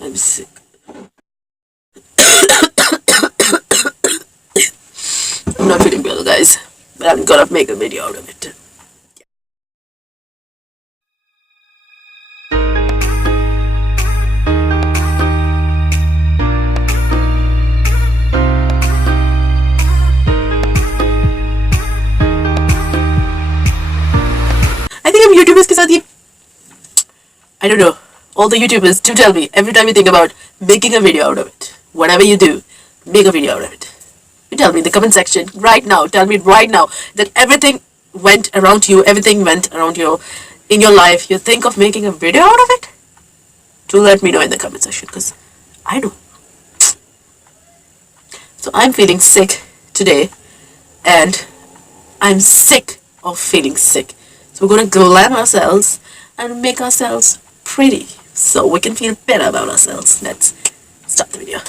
I'm sick. I'm not feeling well, guys, but I'm gonna make a video out of it. I think I'm YouTubers के साथ ये I don't know. All the YouTubers do tell me every time you think about making a video out of it, whatever you do, make a video out of it. You tell me in the comment section right now. Tell me right now that everything went around you, everything went around you in your life. You think of making a video out of it? Do let me know in the comment section because I do. So I'm feeling sick today, and I'm sick of feeling sick. So we're gonna glam ourselves and make ourselves pretty so we can feel better about ourselves. Let's start the video.